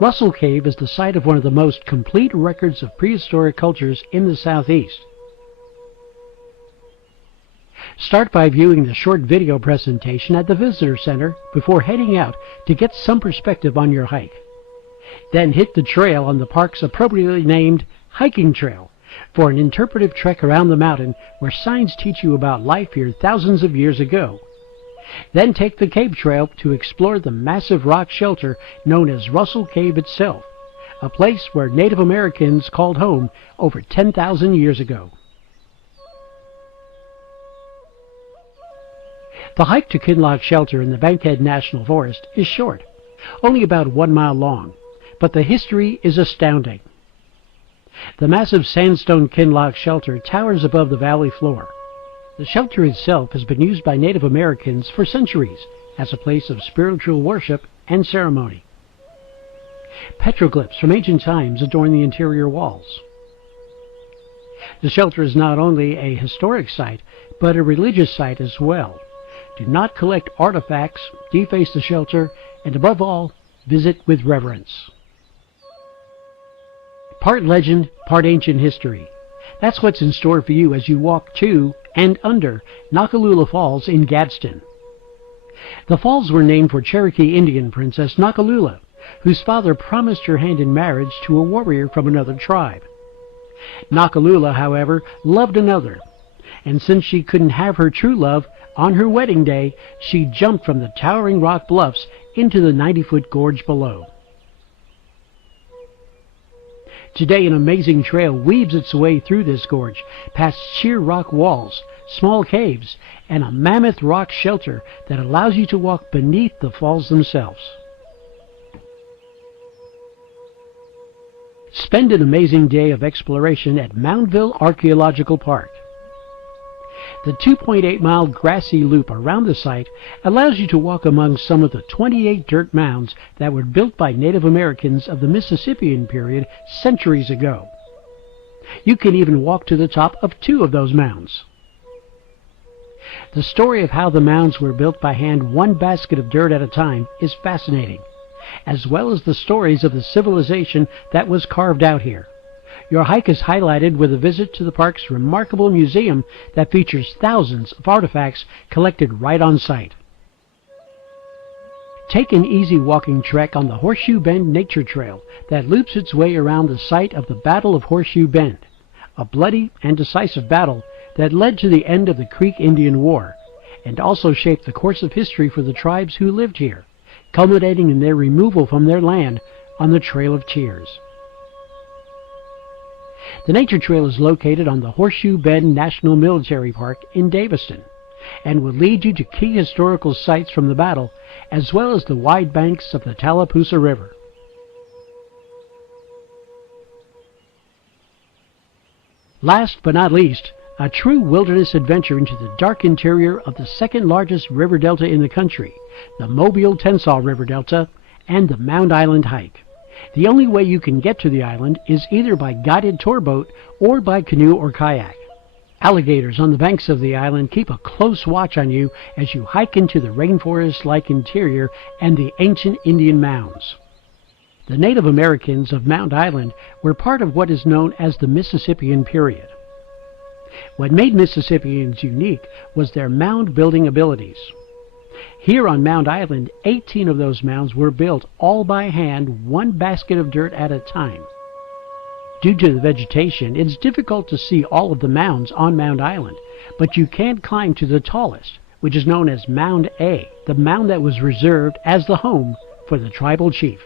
Russell Cave is the site of one of the most complete records of prehistoric cultures in the southeast. Start by viewing the short video presentation at the Visitor Center before heading out to get some perspective on your hike. Then hit the trail on the park's appropriately named Hiking Trail for an interpretive trek around the mountain where signs teach you about life here thousands of years ago. Then take the Cave Trail to explore the massive rock shelter known as Russell Cave itself, a place where Native Americans called home over 10,000 years ago. The hike to Kinloch Shelter in the Bankhead National Forest is short, only about 1 mile long, but the history is astounding. The massive sandstone Kinloch Shelter towers above the valley floor. The shelter itself has been used by Native Americans for centuries as a place of spiritual worship and ceremony. Petroglyphs from ancient times adorn the interior walls. The shelter is not only a historic site, but a religious site as well. Do not collect artifacts, deface the shelter, and above all, visit with reverence. Part legend, part ancient history. That's what's in store for you as you walk to and under Nakalula Falls in Gadsden. The falls were named for Cherokee Indian Princess Nakalula, whose father promised her hand in marriage to a warrior from another tribe. Nakalula, however, loved another, and since she couldn't have her true love, on her wedding day, she jumped from the towering rock bluffs into the 90-foot gorge below. Today, an amazing trail weaves its way through this gorge, past sheer rock walls, small caves, and a mammoth rock shelter that allows you to walk beneath the falls themselves. Spend an amazing day of exploration at Moundville Archaeological Park. The 2.8-mile grassy loop around the site allows you to walk among some of the 28 dirt mounds that were built by Native Americans of the Mississippian period centuries ago. You can even walk to the top of 2 of those mounds. The story of how the mounds were built by hand, one basket of dirt at a time, is fascinating, as well as the stories of the civilization that was carved out here. Your hike is highlighted with a visit to the park's remarkable museum that features thousands of artifacts collected right on site. Take an easy walking trek on the Horseshoe Bend Nature Trail that loops its way around the site of the Battle of Horseshoe Bend, a bloody and decisive battle that led to the end of the Creek Indian War, and also shaped the course of history for the tribes who lived here, culminating in their removal from their land on the Trail of Tears. The Nature Trail is located on the Horseshoe Bend National Military Park in Daviston, and will lead you to key historical sites from the battle, as well as the wide banks of the Tallapoosa River. Last but not least, a true wilderness adventure into the dark interior of the second largest river delta in the country, the Mobile-Tensas River Delta, and the Mound Island Hike. The only way you can get to the island is either by guided tour boat or by canoe or kayak. Alligators on the banks of the island keep a close watch on you as you hike into the rainforest-like interior and the ancient Indian mounds. The Native Americans of Mound Island were part of what is known as the Mississippian period. What made Mississippians unique was their mound-building abilities. Here on Mound Island, 18 of those mounds were built all by hand, one basket of dirt at a time. Due to the vegetation, it's difficult to see all of the mounds on Mound Island, but you can climb to the tallest, which is known as Mound A, the mound that was reserved as the home for the tribal chief.